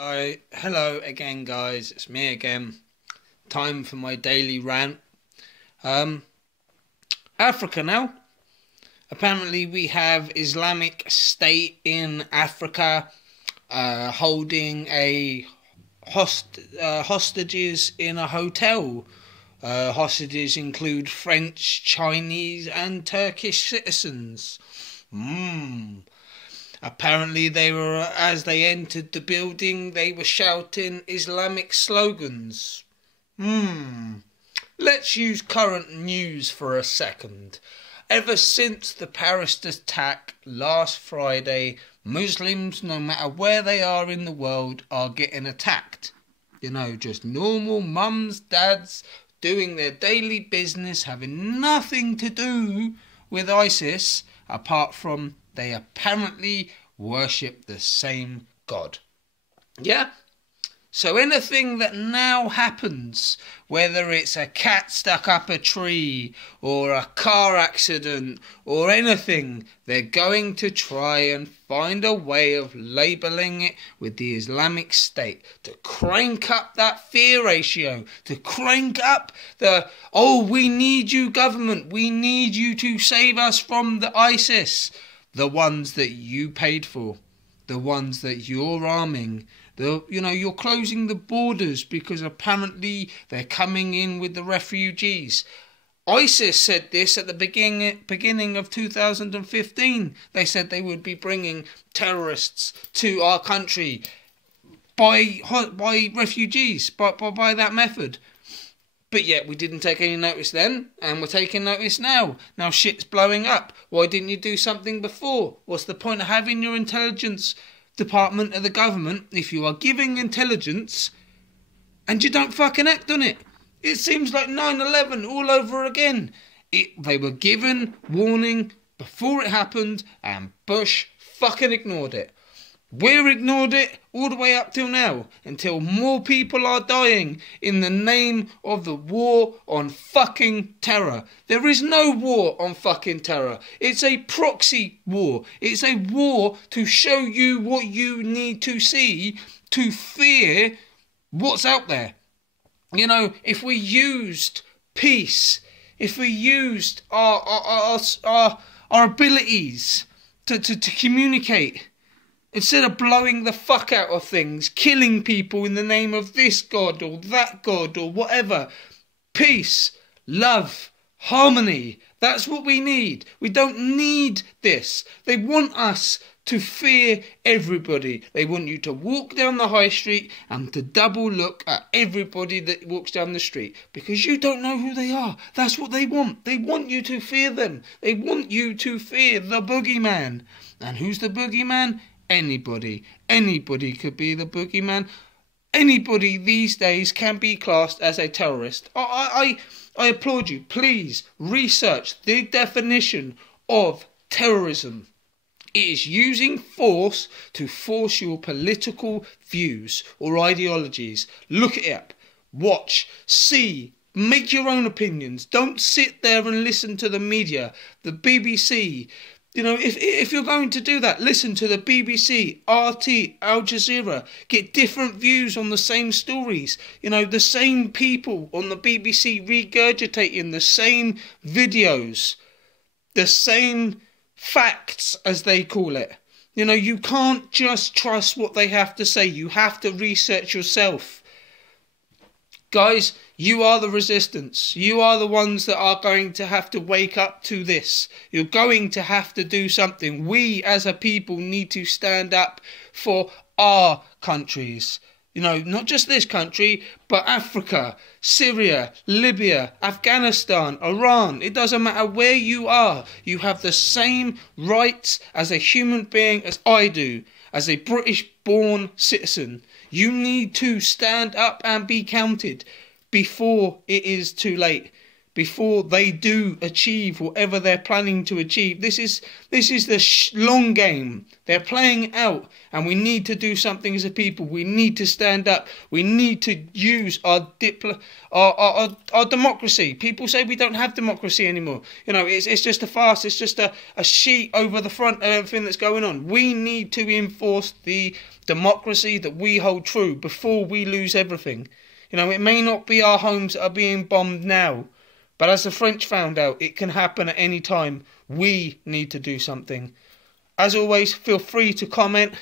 Hello again, guys. It's me again. Time for my daily rant. Um, Africa now. Apparently, we have Islamic State in Africa, holding hostages in a hotel. Hostages include French, Chinese, and Turkish citizens. Apparently as they entered the building, they were shouting Islamic slogans. Let's use current news for a second. Ever since the Paris attack last Friday, Muslims, no matter where they are in the world, are getting attacked. Just normal mums, dads, doing their daily business, having nothing to do with ISIS, apart from they apparently worship the same God. Yeah? So anything that now happens, whether it's a cat stuck up a tree or a car accident or anything, they're going to try and find a way of labelling it with the Islamic State to crank up that fear ratio, to crank up we need you government, we need you to save us from the ISIS. The ones that you paid for, the ones that you're arming, you're closing the borders because apparently they're coming in with the refugees. ISIS said this at the beginning of 2015. They said they would be bringing terrorists to our country by refugees, by that method. But yet we didn't take any notice then, and we're taking notice now. Now shit's blowing up. Why didn't you do something before? What's the point of having your intelligence department of the government if you are giving intelligence and you don't fucking act on it? It seems like 9/11 all over again. They were given warning before it happened, and Bush fucking ignored it. We're ignored it all the way up till now, until more people are dying in the name of the war on fucking terror. There is no war on fucking terror. It's a proxy war. It's a war to show you what you need to see to fear what's out there. If we used peace, if we used our abilities to communicate, instead of blowing the fuck out of things, killing people in the name of this God or that God or whatever. Peace, love, harmony. That's what we need. We don't need this. They want us to fear everybody. They want you to walk down the high street and to double look at everybody that walks down the street because you don't know who they are. That's what they want. They want you to fear them. They want you to fear the boogeyman. And who's the boogeyman? Anybody could be the boogeyman. Anybody these days can be classed as a terrorist. I applaud you. Please research the definition of terrorism. It is using force to force your political views or ideologies. Look it up. Watch. See. Make your own opinions. Don't sit there and listen to the media, the BBC. If you're going to do that, listen to the BBC, RT, Al Jazeera. Get different views on the same stories. The same people on the BBC regurgitating the same videos, the same facts, as they call it. You can't just trust what they have to say. You have to research yourself. Guys, you are the resistance. You are the ones that are going to have to wake up to this. You're going to have to do something. We as a people need to stand up for our countries. Not just this country, but Africa, Syria, Libya, Afghanistan, Iran. It doesn't matter where you are. You have the same rights as a human being as I do, as a British-born citizen. You need to stand up and be counted before it is too late. before they do achieve whatever they're planning to achieve. This is the long game they're playing out, and we need to do something as a people. We need to stand up. We need to use our democracy. People say we don't have democracy anymore. You know, it's just a farce. It's just a sheet over the front of everything that's going on. We need to enforce the democracy that we hold true before we lose everything. You know, it may not be our homes that are being bombed now, but as the French found out, it can happen at any time. We need to do something. As always, feel free to comment.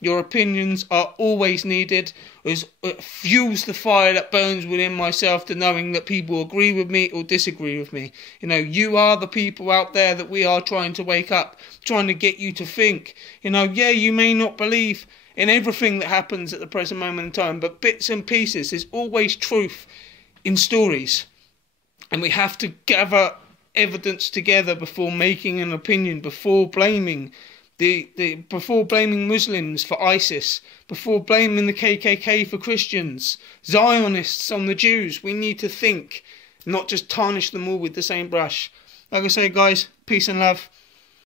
Your opinions are always needed. It fuels the fire that burns within myself to knowing that people agree with me or disagree with me. You know, you are the people out there that we are trying to wake up, trying to get you to think. You know, yeah, you may not believe in everything that happens at the present moment in time, but bits and pieces. There's always truth in stories, and we have to gather evidence together before making an opinion, before blaming before blaming Muslims for ISIS, before blaming the KKK for Christians, Zionists on the Jews. We need to think, not just tarnish them all with the same brush. Like I say, guys, peace and love.